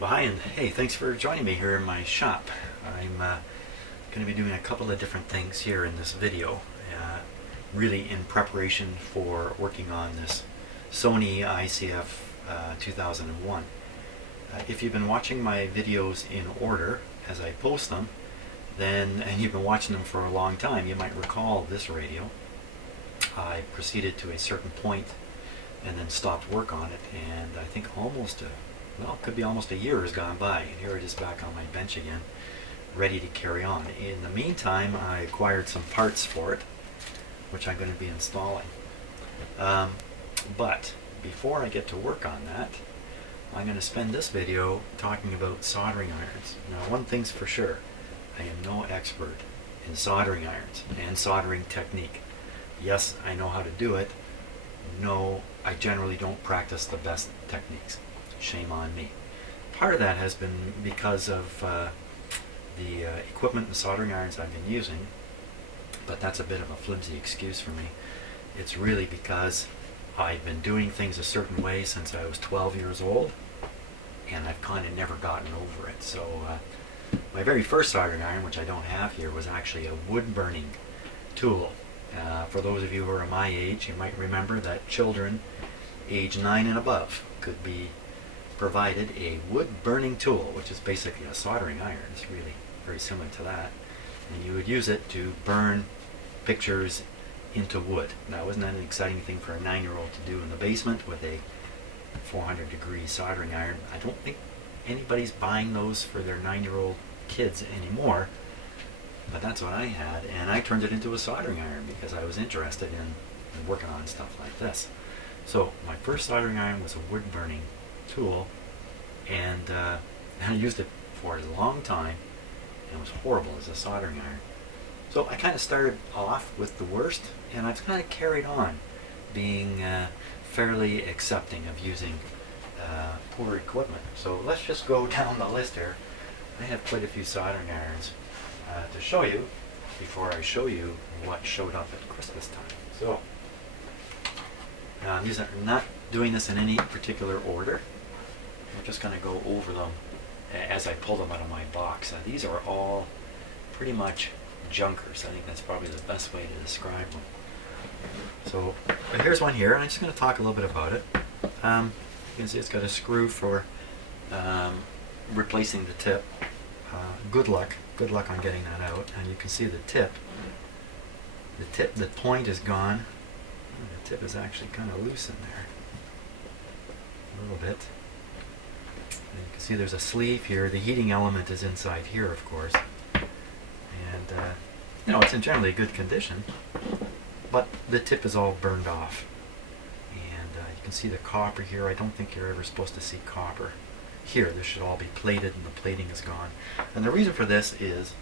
Well, hi, and hey, thanks for joining me here in my shop. I'm going to be doing a couple of different things here in this video, really in preparation for working on this Sony ICF 2001. If you've been watching my videos in order as I post them, and you've been watching them for a long time, you might recall this radio. I proceeded to a certain point and then stopped work on it, and I think it could be almost a year has gone by, and here it is back on my bench again, ready to carry on. In the meantime, I acquired some parts for it, which I'm going to be installing. But before I get to work on that, I'm going to spend this video talking about soldering irons. Now, one thing's for sure, I am no expert in soldering irons and soldering technique. Yes, I know how to do it. No, I generally don't practice the best techniques. Shame on me. Part of that has been because of the equipment and soldering irons I've been using, but that's a bit of a flimsy excuse for me. It's really because I've been doing things a certain way since I was 12 years old, and I've kind of never gotten over it. So my very first soldering iron, which I don't have here, was actually a wood burning tool. For those of you who are my age, you might remember that children age 9 and above could be provided a wood burning tool, which is basically a soldering iron. It's really very similar to that, and you would use it to burn pictures into wood. Now, wasn't that an exciting thing for a 9-year-old to do in the basement with a 400-degree soldering iron? I don't think anybody's buying those for their 9-year-old kids anymore, but that's what I had, and I turned it into a soldering iron because I was interested in working on stuff like this. So my first soldering iron was a wood burning tool, and I used it for a long time, and it was horrible as a soldering iron. So I kind of started off with the worst, and I've kind of carried on being fairly accepting of using poor equipment. So let's just go down the list here. I have quite a few soldering irons to show you before I show you what showed up at Christmas time. So I'm not doing this in any particular order. I'm just going to go over them as I pull them out of my box. These are all pretty much junkers. I think that's probably the best way to describe them. So here's one here, and I'm just going to talk a little bit about it. You can see it's got a screw for replacing the tip. Good luck on getting that out. And you can see the point is gone. The tip is actually kind of loose in there a little bit. And you can see there's a sleeve here. The heating element is inside here, of course. And it's in generally good condition, but the tip is all burned off. And you can see the copper here. I don't think you're ever supposed to see copper here. This should all be plated, and the plating is gone. And the reason for this is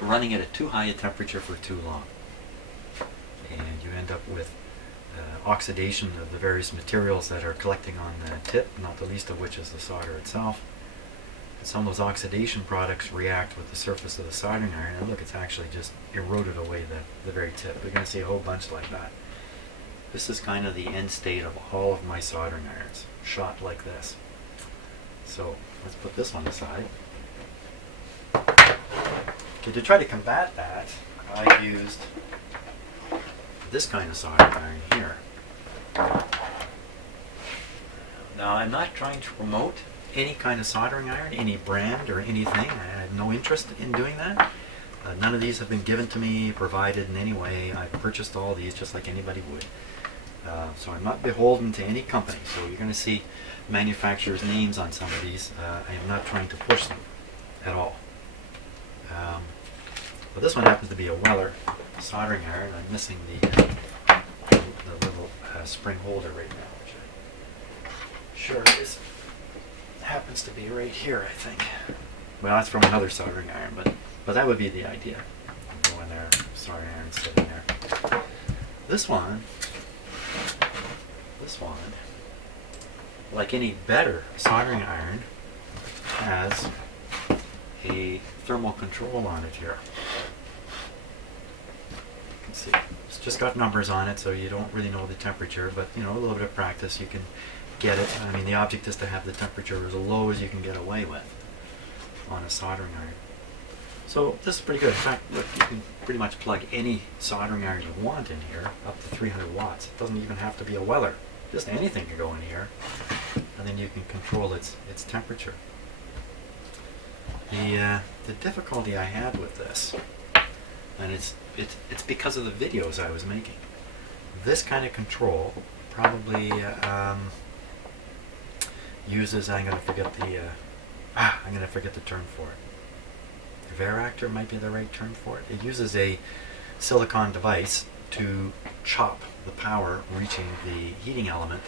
running it at too high a temperature for too long, and you end up with oxidation of the various materials that are collecting on the tip, not the least of which is the solder itself. And some of those oxidation products react with the surface of the soldering iron, and look, it's actually just eroded away the very tip. We're going to see a whole bunch like that. This is kind of the end state of all of my soldering irons, shot like this. So let's put this one aside. Okay, to try to combat that, I used this kind of soldering iron here. Now, I'm not trying to promote any kind of soldering iron, any brand or anything. I had no interest in doing that. None of these have been given to me, provided in any way. I've purchased all these just like anybody would. So I'm not beholden to any company. So you're going to see manufacturers' names on some of these. I am not trying to push them at all. But this one happens to be a Weller soldering iron. I'm missing the little spring holder right now, which I'm sure is happens to be right here, I think. Well, that's from another soldering iron, but that would be the idea. Go in there, soldering iron sitting there. This one, like any better soldering iron, has a thermal control on it here. You can see it's just got numbers on it, so you don't really know the temperature, but a little bit of practice, you can get it. I mean, the object is to have the temperature as low as you can get away with on a soldering iron. So this is pretty good. In fact, look, you can pretty much plug any soldering iron you want in here, up to 300 watts. It doesn't even have to be a Weller. Just anything can go in here, and then you can control its temperature. The difficulty I had with this, and it's because of the videos I was making. This kind of control probably uses, I'm going to forget the term for it. Varactor might be the right term for it. It uses a silicon device to chop the power reaching the heating element,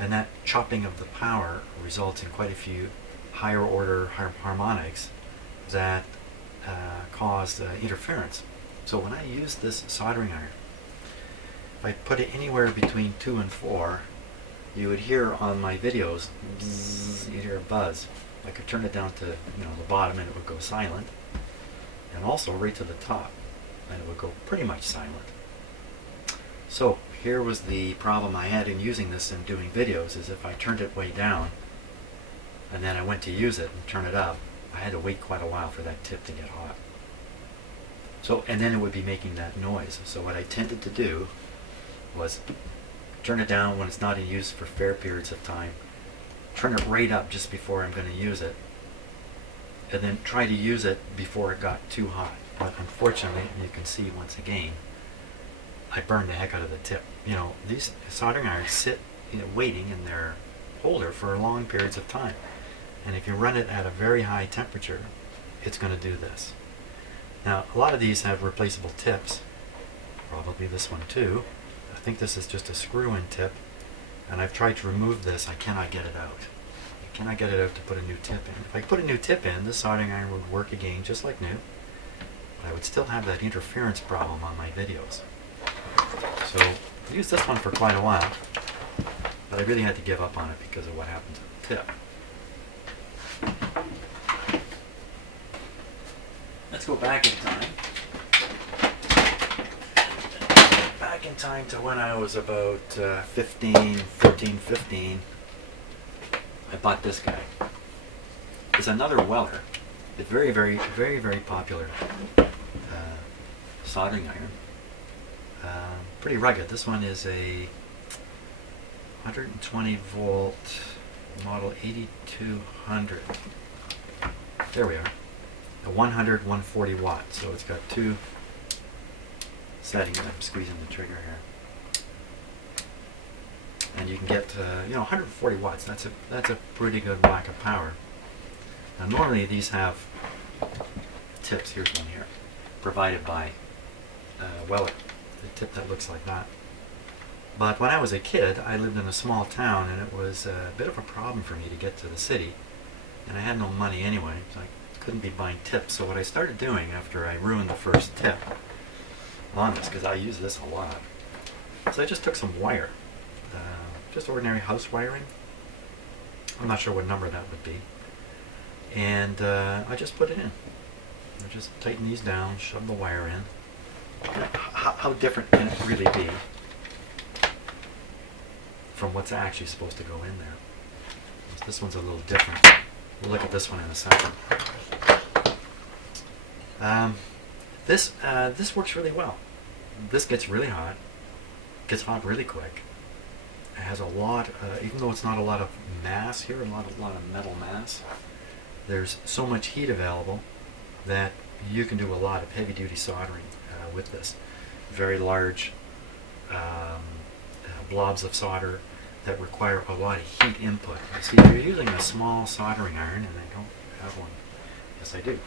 and that chopping of the power results in quite a few higher order harmonics that cause interference. So when I use this soldering iron, if I put it anywhere between 2 and 4, you would hear on my videos, bzzz, you'd hear a buzz. I could turn it down to the bottom and it would go silent, and also right to the top, and it would go pretty much silent. So here was the problem I had in using this and doing videos, is if I turned it way down and then I went to use it and turn it up, I had to wait quite a while for that tip to get hot. So, and then it would be making that noise. So what I tended to do was turn it down when it's not in use for fair periods of time, turn it right up just before I'm going to use it, and then try to use it before it got too hot. But unfortunately, you can see once again, I burned the heck out of the tip. These soldering irons sit waiting in their holder for long periods of time. And if you run it at a very high temperature, it's going to do this. Now, a lot of these have replaceable tips. Probably this one too. I think this is just a screw-in tip. And I've tried to remove this. I cannot get it out. I cannot get it out to put a new tip in. If I put a new tip in, this soldering iron would work again just like new. But I would still have that interference problem on my videos. So I used this one for quite a while, but I really had to give up on it because of what happened to the tip. Let's go back in time. Back in time to when I was about 15. I bought this guy. It's another Weller. It's very, very, very, very popular soldering iron. Pretty rugged. This one is a 120 volt model 8200. There we are. A 100, 140 watt. So it's got two settings. I'm squeezing the trigger here, and you can get 140 watts. That's a pretty good whack of power. Now normally these have tips. Here's one here, provided by Weller. A tip that looks like that. But when I was a kid, I lived in a small town, and it was a bit of a problem for me to get to the city, and I had no money anyway, so I couldn't be buying tips. So what I started doing after I ruined the first tip on this, because I use this a lot, so I just took some wire, just ordinary house wiring. I'm not sure what number that would be, and I just put it in. I just tighten these down, shove the wire in. How different can it really be from what's actually supposed to go in there? This one's a little different. We'll look at this one in a second. This works really well. This gets really hot. Gets hot really quick. It has a lot, even though it's not a lot of mass here, a lot of metal mass, there's so much heat available that you can do a lot of heavy-duty soldering with this. Very large blobs of solder that require a lot of heat input. See, if you're using a small soldering iron, and I don't have one. Yes, I do.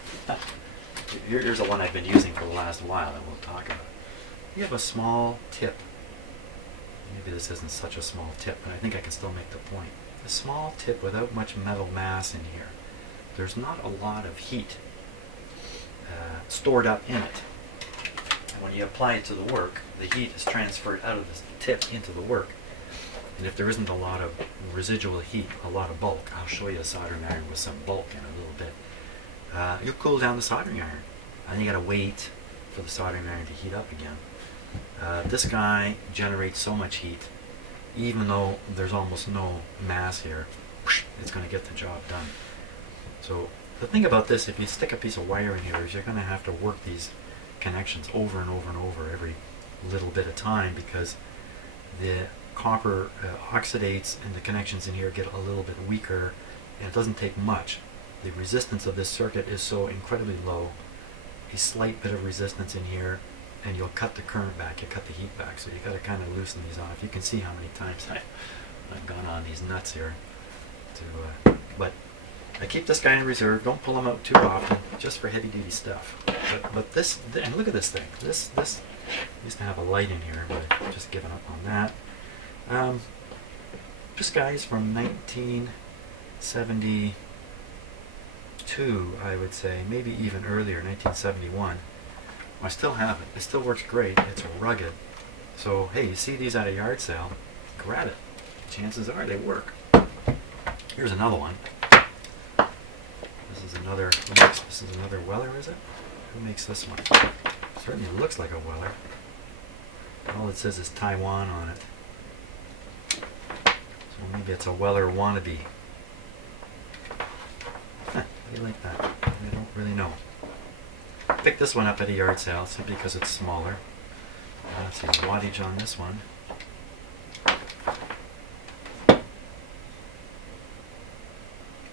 Here's the one I've been using for the last while that we'll talk about. You have a small tip. Maybe this isn't such a small tip, but I think I can still make the point. A small tip without much metal mass in here. There's not a lot of heat stored up in it. And when you apply it to the work, the heat is transferred out of the tip into the work. And if there isn't a lot of residual heat, a lot of bulk, I'll show you a soldering iron with some bulk in a little bit, you'll cool down the soldering iron. And you gotta wait for the soldering iron to heat up again. This guy generates so much heat even though there's almost no mass here, it's going to get the job done. So the thing about this, if you stick a piece of wire in here, is you're going to have to work these connections over and over and over every little bit of time, because the copper oxidates and the connections in here get a little bit weaker, and it doesn't take much. The resistance of this circuit is so incredibly low. A slight bit of resistance in here and you'll cut the current back, you cut the heat back, so you got to kind of loosen these off. You can see how many times I've gone on these nuts here. But I keep this guy in reserve. Don't pull him out too often, just for heavy duty stuff. But this, and look at this thing. This used to have a light in here, but I've just given up on that. This guy's from 1972, I would say, maybe even earlier, 1971. I still have it. It still works great. It's rugged. So, hey, you see these at a yard sale, grab it. Chances are they work. Here's another one. This is another Weller, is it? Who makes this one? Certainly looks like a Weller. All it says is Taiwan on it. So maybe it's a Weller wannabe. Huh, how do you like that? I don't really know. Picked this one up at a yard sale simply because it's smaller. Let's see, wattage on this one.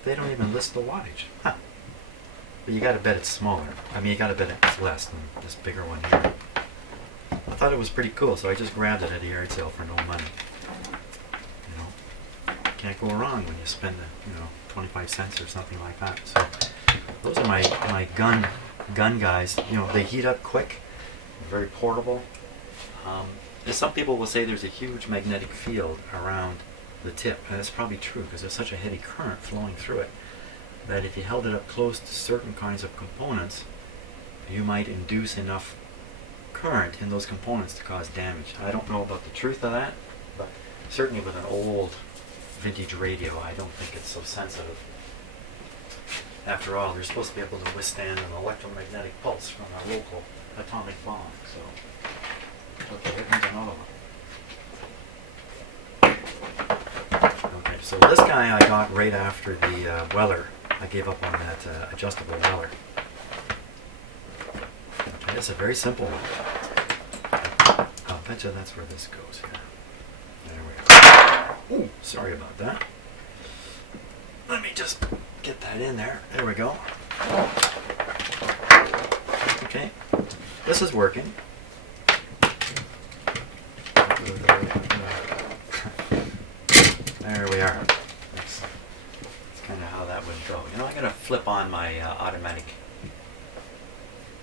They don't even list the wattage. Huh. But you gotta bet it's smaller. I mean, you gotta bet it's less than this bigger one here. I thought it was pretty cool, so I just grabbed it at a yard sale for no money. You know, can't go wrong when you spend, 25 cents or something like that. So those are my gun guys. They heat up quick, very portable. Some people will say there's a huge magnetic field around the tip, and that's probably true because there's such a heavy current flowing through it that if you held it up close to certain kinds of components, you might induce enough current in those components to cause damage. I don't know about the truth of that, but certainly with an old vintage radio, I don't think it's so sensitive. After all, they're supposed to be able to withstand an electromagnetic pulse from a local atomic bomb. So, okay, here comes another one. Okay, so this guy I got right after the Weller. I gave up on that adjustable Weller. Okay, it's a very simple one. I'll bet you that's where this goes here. There we go. Ooh, sorry about that. Let me just get that in there. There we go. Okay, this is working. There we are. That's kind of how that would go. I'm going to flip on my automatic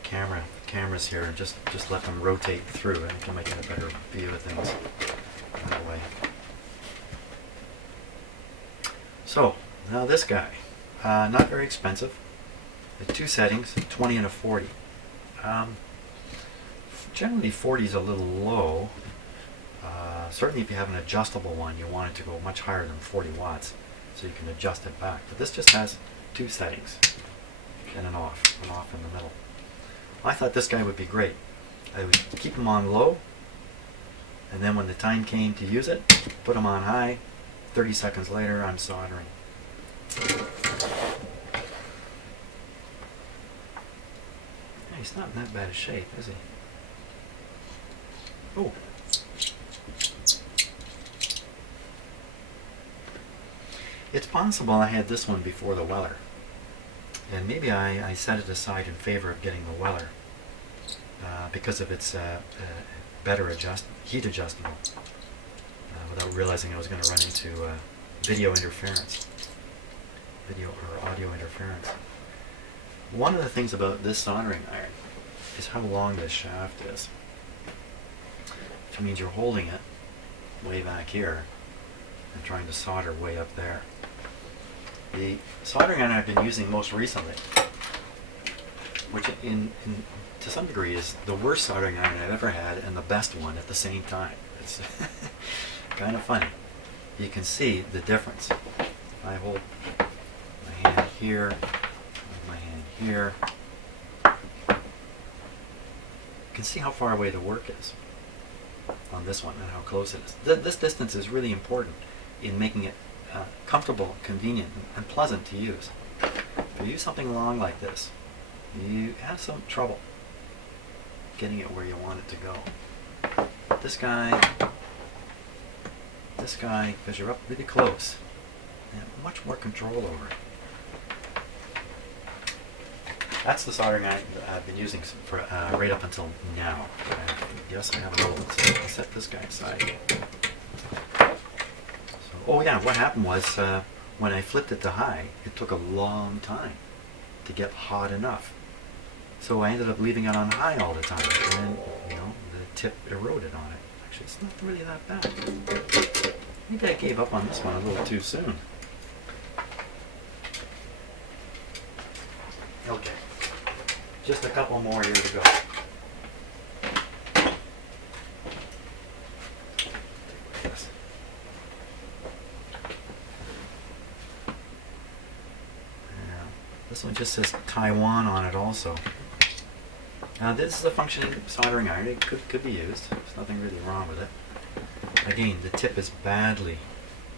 cameras here and just let them rotate through. I think I might get a better view of things that way. So, now this guy. Not very expensive. The two settings, 20 and a 40. Generally 40 is a little low. Certainly if you have an adjustable one, you want it to go much higher than 40 watts, so you can adjust it back. But this just has two settings, and an off in the middle. I thought this guy would be great. I would keep him on low, and then when the time came to use it, put him on high. 30 seconds later, I'm soldering. Yeah, he's not in that bad a shape, is he? Oh. It's possible I had this one before the Weller, and maybe I set it aside in favor of getting the Weller because of its better heat adjustable, without realizing I was going to run into video interference, video or audio interference. One of the things about this soldering iron is how long this shaft is, which means you're holding it way back here and trying to solder way up there. The soldering iron I've been using most recently, which to some degree is the worst soldering iron I've ever had and the best one at the same time. It's kind of funny. You can see the difference. I hold my hand here, my hand here. You can see how far away the work is. on this one and how close it is. This distance is really important in making it comfortable, convenient, and pleasant to use. If you use something long like this, you have some trouble getting it where you want it to go. This guy, because you're up really close, you have much more control over it. That's the soldering iron that I've been using for right up until now. Yes, I have another one, so I'll set this guy aside. So, oh yeah, what happened was when I flipped it to high, it took a long time to get hot enough. So I ended up leaving it on high all the time, and then, you know, the tip eroded on it. Actually, it's not really that bad. Maybe I gave up on this one a little too soon. Okay. Just a couple more here to go. This one just says Taiwan on it also. Now this is a functioning soldering iron. It could be used. There's nothing really wrong with it. Again, the tip is badly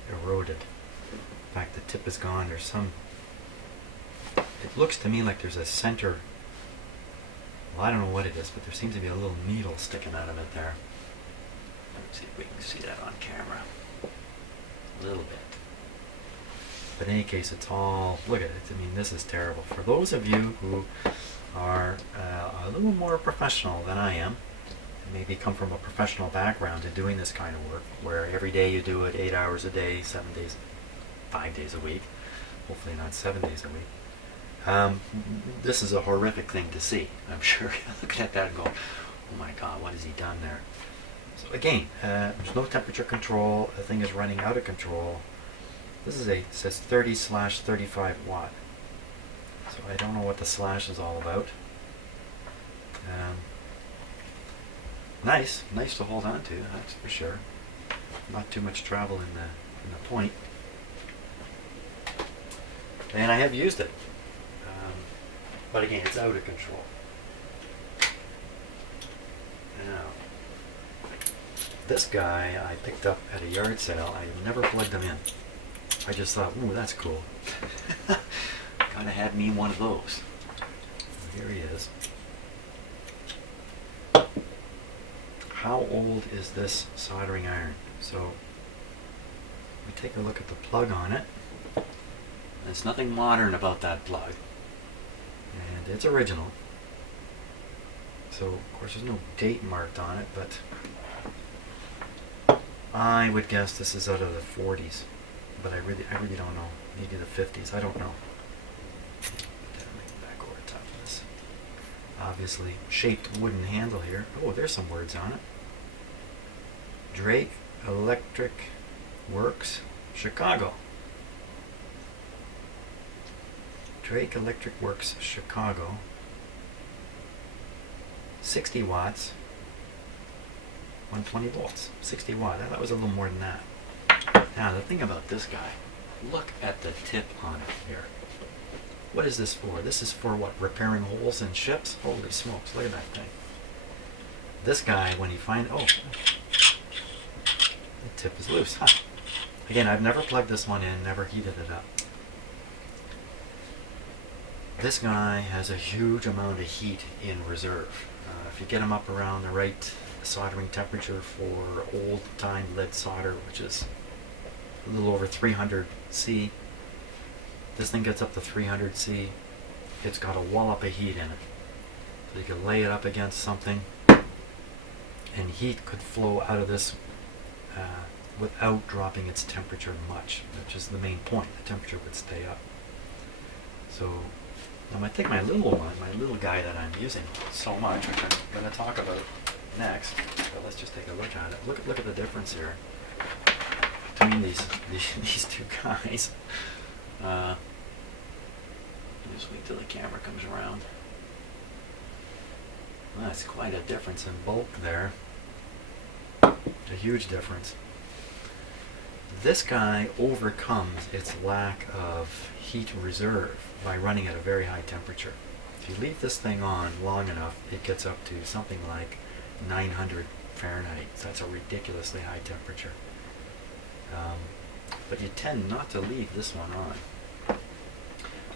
eroded. In fact, the tip is gone. There's some... It looks to me like there's a center... Well, I don't know what it is, but there seems to be a little needle sticking out of it there. Let's see if we can see that on camera. A little bit. But in any case, it's all... Look at it. I mean, this is terrible. For those of you who are a little more professional than I am, maybe come from a professional background in doing this kind of work, where every day you do it 8 hours a day, 7 days, 5 days a week, hopefully not 7 days a week. This is a horrific thing to see. I'm sure you're looking at that and going, oh my God, what has he done there? So again, there's no temperature control. The thing is running out of control. This is it says 30/35 watt. So I don't know what the slash is all about. Nice to hold on to, that's for sure. Not too much travel in the point. And I have used it. But again, it's out of control. Now, this guy I picked up at a yard sale. I never plugged him in. I just thought, ooh, that's cool. Gotta have me one of those. Here he is. How old is this soldering iron? So, we take a look at the plug on it. There's nothing modern about that plug. And it's original. So, of course, there's no date marked on it, but I would guess this is out of the 40s. But I really don't know. Maybe the 50s. I don't know. Back over top of this. Obviously, shaped wooden handle here. Oh, there's some words on it. Drake Electric Works, Chicago. Drake Electric Works, Chicago. 60 watts. 120 volts. 60 watts. That was a little more than that. Now, the thing about this guy, look at the tip on it here. What is this for? This is for what? Repairing holes in ships? Holy smokes, look at that thing. This guy, when he finds... Oh, the tip is loose. Huh. Again, I've never plugged this one in, never heated it up. This guy has a huge amount of heat in reserve. If you get him up around the right soldering temperature for old-time lead solder, which is a little over 300 C. This thing gets up to 300 C. It's got a wallop of heat in it. So you can lay it up against something and heat could flow out of this without dropping its temperature much, which is the main point. The temperature would stay up. So now I take my little one, my little guy that I'm using so much, which I'm going to talk about next. But let's just take a look at it. Look at the difference here between these two guys. Just wait till the camera comes around. Well, that's quite a difference in bulk there. A huge difference. This guy overcomes its lack of heat reserve by running at a very high temperature. If you leave this thing on long enough, it gets up to something like 900 Fahrenheit. So that's a ridiculously high temperature. But you tend not to leave this one on.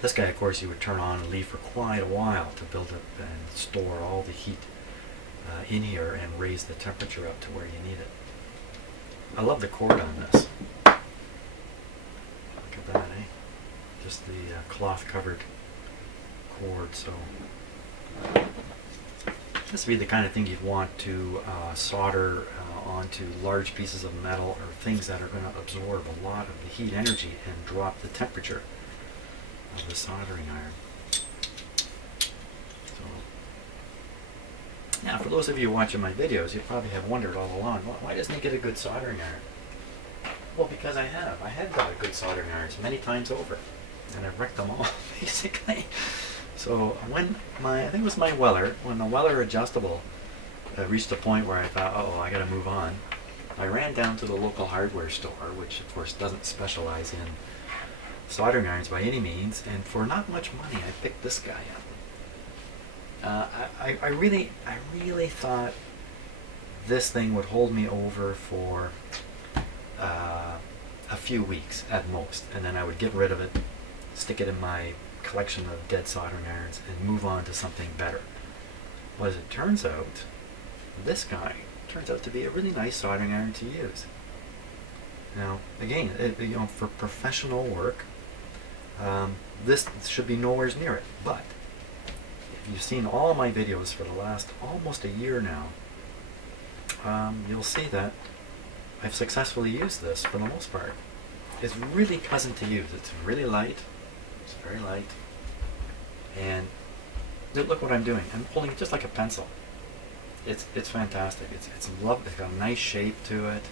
This guy, of course, you would turn on and leave for quite a while to build up and store all the heat in here and raise the temperature up to where you need it. I love the cord on this. Look at that, eh? Just the cloth-covered cord. So this would be the kind of thing you'd want to solder onto large pieces of metal or things that are going to absorb a lot of the heat energy and drop the temperature of the soldering iron. So, now, for those of you watching my videos, you probably have wondered all along, why doesn't he get a good soldering iron? Well, because I have. I have got a good soldering irons many times over, and I've wrecked them all, basically. So when I think it was my Weller, when the Weller adjustable reached a point where I thought, oh, I got to move on, I ran down to the local hardware store, which of course doesn't specialize in soldering irons by any means, and for not much money I picked this guy up. I really thought this thing would hold me over for a few weeks at most, and then I would get rid of it, stick it in my collection of dead soldering irons, and move on to something better. Well, as it turns out, this guy turns out to be a really nice soldering iron to use. Now, again, for professional work, this should be nowhere near it. But if you've seen all my videos for the last almost a year now, you'll see that I've successfully used this for the most part. It's really pleasant to use. It's really light. It's very light. And look what I'm doing. I'm holding it just like a pencil. It's fantastic. It's lovely. It's got a nice shape to it.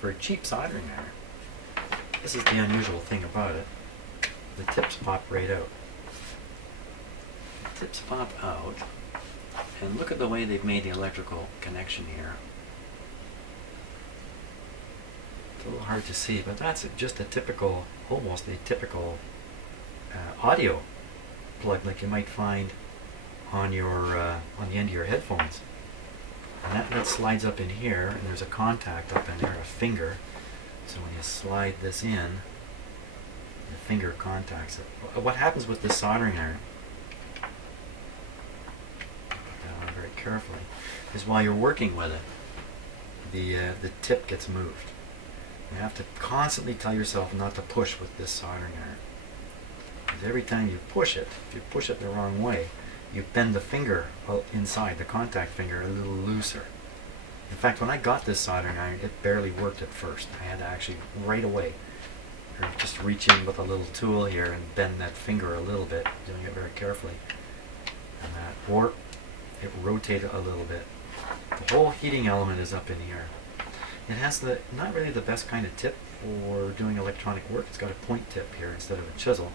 For a cheap soldering iron, this is the unusual thing about it. The tips pop right out. The tips pop out, and look at the way they've made the electrical connection here. It's a little hard to see, but that's just a typical, almost a typical audio plug like you might find on your on the end of your headphones. And that slides up in here, and there's a contact up in there, a finger. So when you slide this in, the finger contacts it. What happens with this soldering iron, put that on very carefully, is while you're working with it, the tip gets moved. You have to constantly tell yourself not to push with this soldering iron. Because every time you push it, if you push it the wrong way, you bend the finger inside, the contact finger, a little looser. In fact, when I got this soldering iron, it barely worked at first. I had to actually, right away, just reach in with a little tool here and bend that finger a little bit, doing it very carefully. And that, or it rotated a little bit. The whole heating element is up in here. It has not really the best kind of tip for doing electronic work. It's got a point tip here instead of a chisel.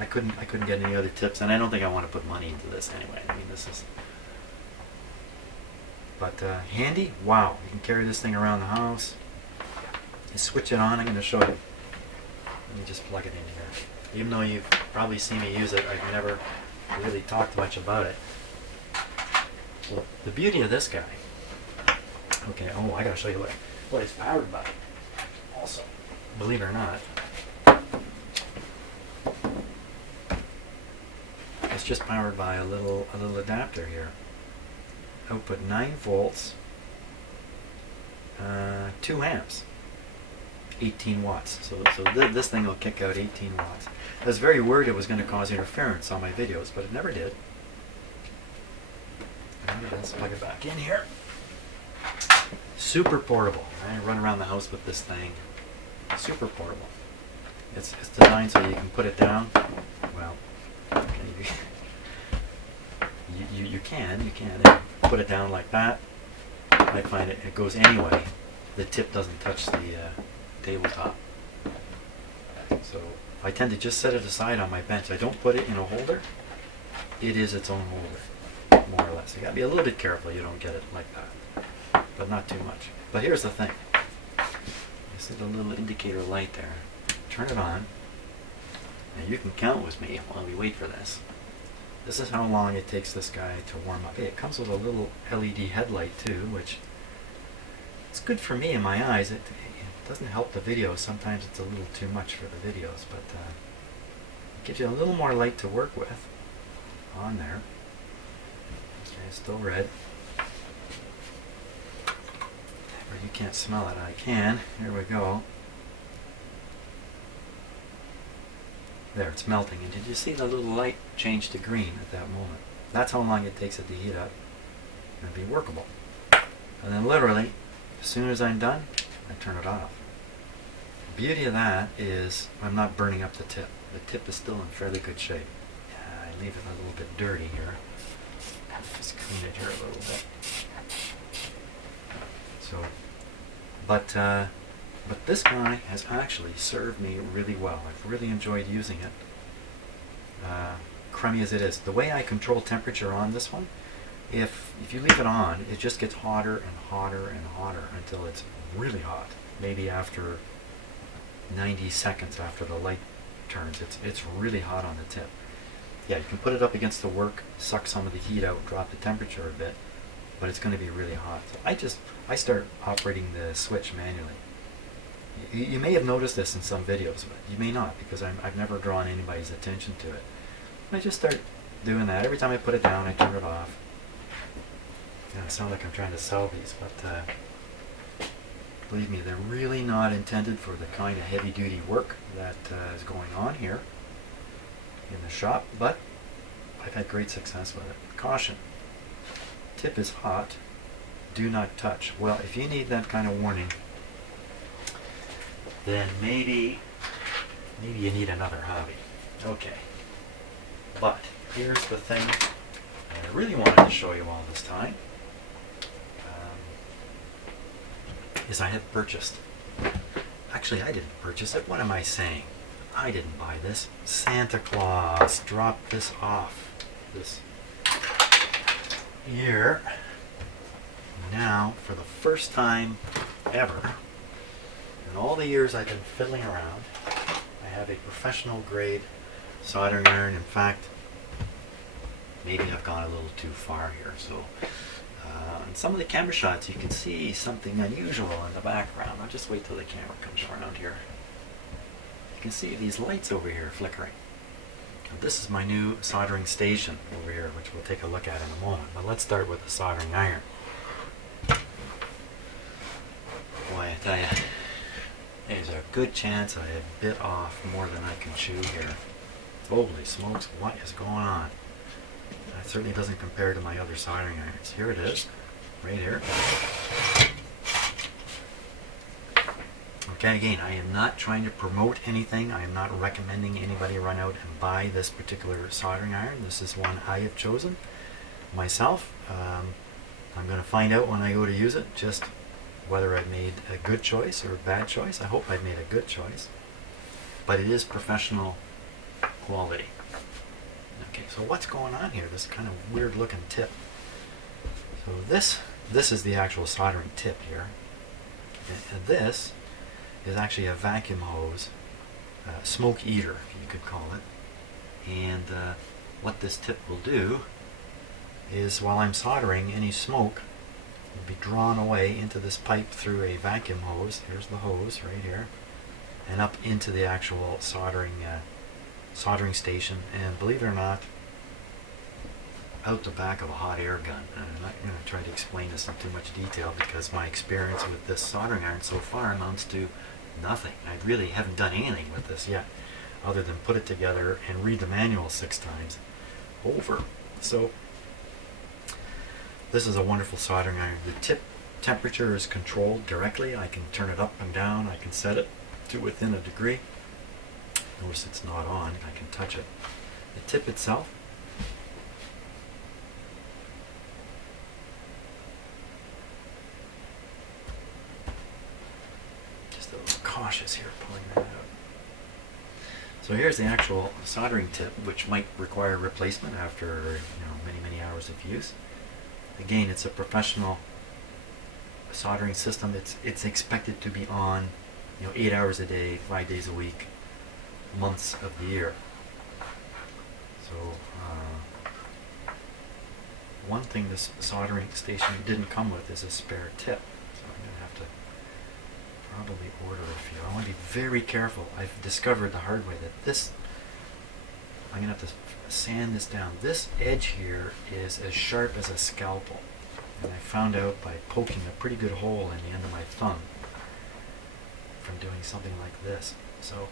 I couldn't get any other tips, and I don't think I want to put money into this anyway. I mean, this is, but handy. Wow, you can carry this thing around the house. You switch it on. I'm going to show you. Let me just plug it in here. Even though you've probably seen me use it, I've never really talked much about it. Well, the beauty of this guy. Okay. Oh, I got to show you what it's powered by. Also, believe it or not. It's just powered by a little adapter here. Output 9 volts, 2 amps, 18 watts. So this thing will kick out 18 watts. I was very worried it was going to cause interference on my videos, but it never did. Let's plug it back in here. Super portable. I run around the house with this thing. Super portable. It's designed so you can put it down. Well, you can put it down like that. I find it goes anyway. The tip doesn't touch the tabletop. So I tend to just set it aside on my bench. I don't put it in a holder. It is its own holder, more or less. You got to be a little bit careful you don't get it like that, but not too much. But here's the thing. You see the little indicator light there. Turn it on. And you can count with me while we wait for this. this is how long it takes this guy to warm up. Hey, it comes with a little LED headlight too, which it's good for me in my eyes. It doesn't help the videos. Sometimes it's a little too much for the videos, but it gives you a little more light to work with on there. Okay, still red. But you can't smell it. I can. Here we go. There, it's melting. And did you see the little light change to green at that moment? That's how long it takes it to heat up and be workable. And then literally, as soon as I'm done, I turn it off. The beauty of that is I'm not burning up the tip. The tip is still in fairly good shape. I leave it a little bit dirty here. Just clean it here a little bit. So, but this guy has actually served me really well. I've really enjoyed using it. Crummy as it is. The way I control temperature on this one, if you leave it on, it just gets hotter and hotter and hotter until it's really hot. Maybe after 90 seconds after the light turns, it's really hot on the tip. Yeah, you can put it up against the work, suck some of the heat out, drop the temperature a bit, but it's going to be really hot. So I start operating the switch manually. You may have noticed this in some videos, but you may not, because I've never drawn anybody's attention to it. I just start doing that. Every time I put it down, I turn it off. Yeah, I sound like I'm trying to sell these, but believe me, they're really not intended for the kind of heavy-duty work that is going on here in the shop, but I've had great success with it. Caution, tip is hot, do not touch. Well, if you need that kind of warning, then maybe you need another hobby. Okay, but here's the thing that I really wanted to show you all this time, is I had purchased. Actually, I didn't purchase it. What am I saying? I didn't buy this. Santa Claus dropped this off this year. Now, for the first time ever, in all the years I've been fiddling around, I have a professional grade soldering iron. In fact, maybe I've gone a little too far here. So, in some of the camera shots, you can see something unusual in the background. I'll just wait till the camera comes around here. You can see these lights over here flickering. This is my new soldering station over here, which we'll take a look at in a moment. But let's start with the soldering iron. Boy, I tell you, there's a good chance I have bit off more than I can chew here. Holy smokes, what is going on? That certainly doesn't compare to my other soldering irons. Here it is, right here. Okay, again, I am not trying to promote anything. I am not recommending anybody run out and buy this particular soldering iron. This is one I have chosen myself. I'm going to find out when I go to use it just whether I've made a good choice or a bad choice. I hope I've made a good choice. But it is professional quality. Okay, so what's going on here? This kind of weird looking tip. So this is the actual soldering tip here. And this is actually a vacuum hose, smoke eater, if you could call it. And what this tip will do is, while I'm soldering, any smoke will be drawn away into this pipe through a vacuum hose. Here's the hose right here, and up into the actual soldering station. And believe it or not, out the back of a hot air gun. And I'm not going to try to explain this in too much detail because my experience with this soldering iron so far amounts to nothing. I really haven't done anything with this yet, other than put it together and read the manual 6 times over. So this is a wonderful soldering iron. The tip temperature is controlled directly. I can turn it up and down. I can set it to within a degree. Notice it's not on. I can touch it. The tip itself, just a little cautious here pulling that out. So here's the actual soldering tip, which might require replacement after many hours of use. Again, it's a professional soldering system. It's expected to be on 8 hours a day, 5 days a week, months of the year. So one thing this soldering station didn't come with is a spare tip. So I'm going to have to probably order a few. I want to be very careful. I've discovered the hard way that this, I'm going to have to sand this down. This edge here is as sharp as a scalpel. And I found out by poking a pretty good hole in the end of my thumb from doing something like this. So,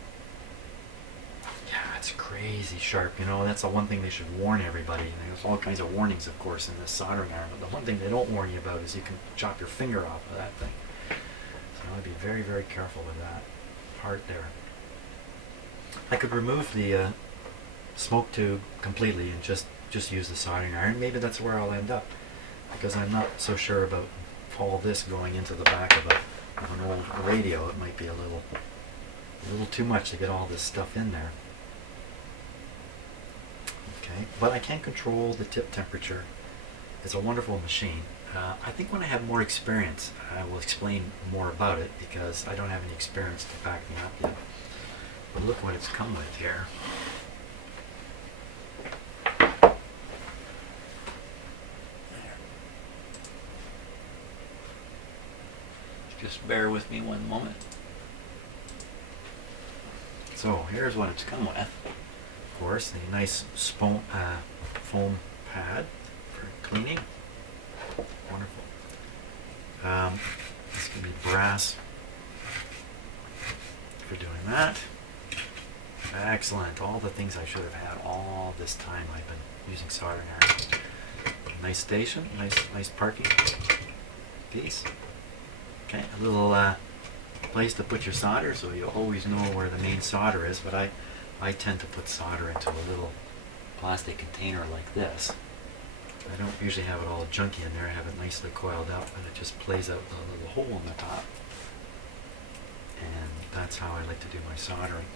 yeah, it's crazy sharp. You know, that's the one thing they should warn everybody. And there's all kinds of warnings, of course, in this soldering iron. But the one thing they don't warn you about is you can chop your finger off of that thing. So I'll be very, very careful with that part there. I could remove the smoke tube completely and just use the soldering iron. Maybe that's where I'll end up, because I'm not so sure about all this going into the back of an old radio. It might be a little too much to get all this stuff in there. Okay, but I can control the tip temperature. It's a wonderful machine. I think when I have more experience, I will explain more about it, because I don't have any experience to back me up yet. But look what it's come with here. Just bear with me one moment. So here's what it's come with. Of course, the nice foam pad for cleaning. Wonderful. This can be brass for doing that. Excellent. All the things I should have had all this time I've been using soldering iron. Nice station, nice parking piece. Okay, a little place to put your solder, so you always know where the main solder is. But I tend to put solder into a little plastic container like this. I don't usually have it all junky in there. I have it nicely coiled up, and it just plays out a little hole in the top. And that's how I like to do my soldering.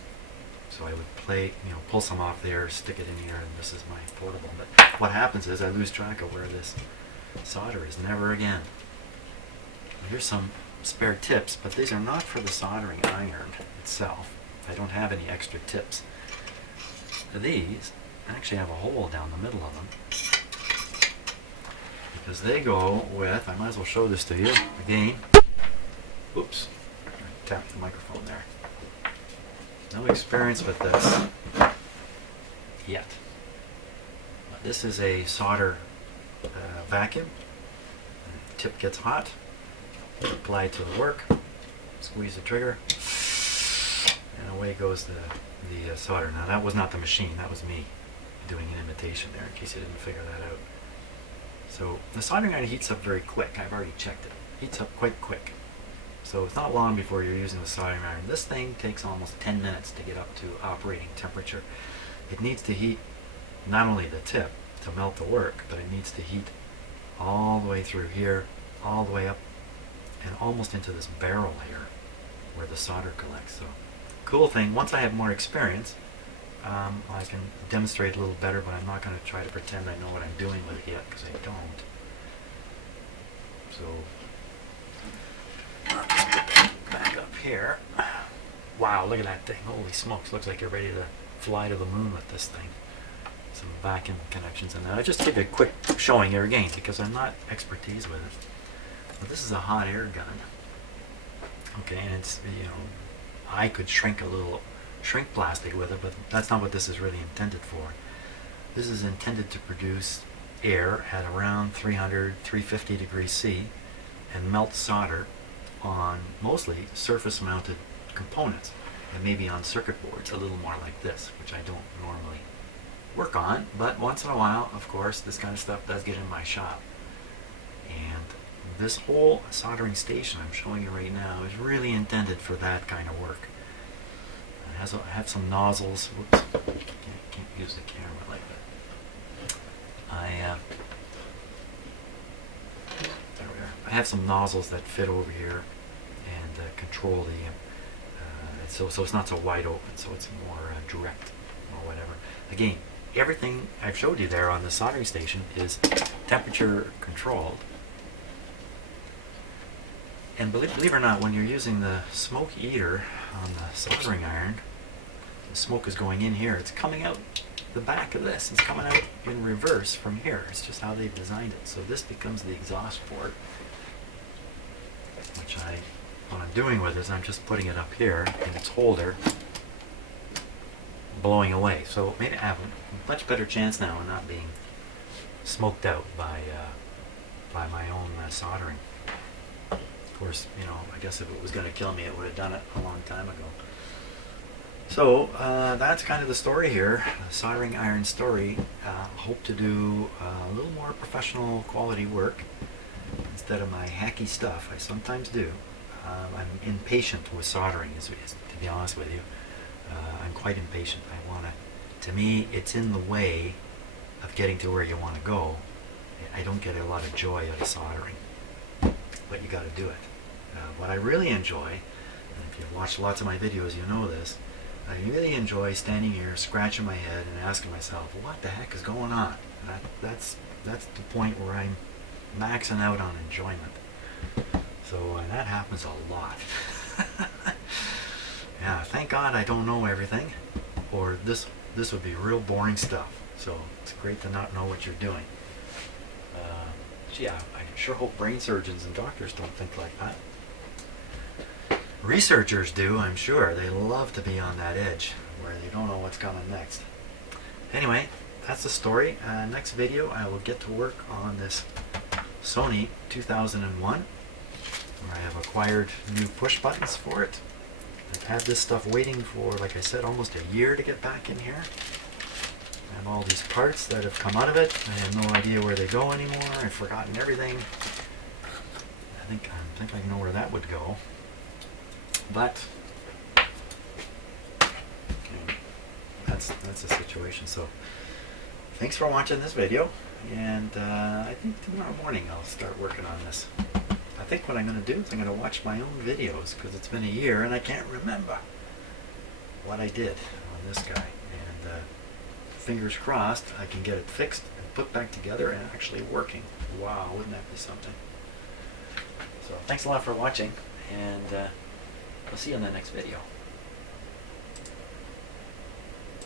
So I would pull some off there, stick it in here, and this is my portable. But what happens is I lose track of where this solder is. Never again. Here's some spare tips, but these are not for the soldering iron itself. I don't have any extra tips. These actually have a hole down the middle of them, because they go with, I might as well show this to you again. Oops, I tapped the microphone there. No experience with this yet. But this is a solder vacuum. The tip gets hot. Apply it to the work. Squeeze the trigger, and away goes the solder. Now that was not the machine. That was me doing an imitation there, in case you didn't figure that out. So the soldering iron heats up very quick. I've already checked it. Heats up quite quick. So it's not long before you're using the soldering iron. This thing takes almost 10 minutes to get up to operating temperature. It needs to heat not only the tip to melt the work, but it needs to heat all the way through here, all the way up, and almost into this barrel here where the solder collects. So cool thing. Once I have more experience, I can demonstrate a little better, but I'm not going to try to pretend I know what I'm doing with it yet, because I don't. So back up here. Wow, look at that thing. Holy smokes, looks like you're ready to fly to the moon with this thing. Some vacuum connections in there. I'll just give you a quick showing here again, because I'm not expertise with it. But this is a hot air gun. Okay, and it's, I could shrink plastic with it, but that's not what this is really intended for. This is intended to produce air at around 300, 350 degrees C and melt solder on mostly surface mounted components, and maybe on circuit boards a little more like this, which I don't normally work on, but once in a while, of course, this kind of stuff does get in my shop. And this whole soldering station I'm showing you right now is really intended for that kind of work. It has some nozzles. Whoops, can't use the camera like that. There we are. I have some nozzles that fit over here and control the. So it's not so wide open, so it's more direct or whatever. Again, everything I've showed you there on the soldering station is temperature controlled. And believe it or not, when you're using the smoke eater on the soldering iron, the smoke is going in here. It's coming out the back of this is coming out in reverse from here. It's just how they've designed it. So this becomes the exhaust port, which what I'm doing with is I'm just putting it up here in its holder, blowing away. So maybe I have a much better chance now of not being smoked out by my own soldering. Of course, you know, I guess if it was going to kill me, it would have done it a long time ago. So that's kind of the story here, the soldering iron story. Hope to do a little more professional quality work instead of my hacky stuff I sometimes do. I'm impatient with soldering, to be honest with you. I'm quite impatient. To me, it's in the way of getting to where you want to go. I don't get a lot of joy out of soldering, but you got to do it. What I really enjoy, and if you've watched lots of my videos, you know this, I really enjoy standing here, scratching my head, and asking myself, what the heck is going on? That's the point where I'm maxing out on enjoyment. So that happens a lot. Yeah, thank God I don't know everything, or this would be real boring stuff. So it's great to not know what you're doing. Yeah, I sure hope brain surgeons and doctors don't think like that. Researchers do, I'm sure. They love to be on that edge where they don't know what's coming next. Anyway, that's the story. Next video I will get to work on this Sony 2001, where I have acquired new push buttons for it. I've had this stuff waiting for, like I said, almost a year to get back in here. I have all these parts that have come out of it. I have no idea where they go anymore. I've forgotten everything. I think I know where that would go. But that's the situation. So thanks for watching this video, and I think tomorrow morning I'll start working on this. I think what I'm going to do is I'm going to watch my own videos, because it's been a year and I can't remember what I did on this guy. And fingers crossed I can get it fixed and put back together and actually working. Wow, wouldn't that be something? So thanks a lot for watching, and I'll see you in the next video.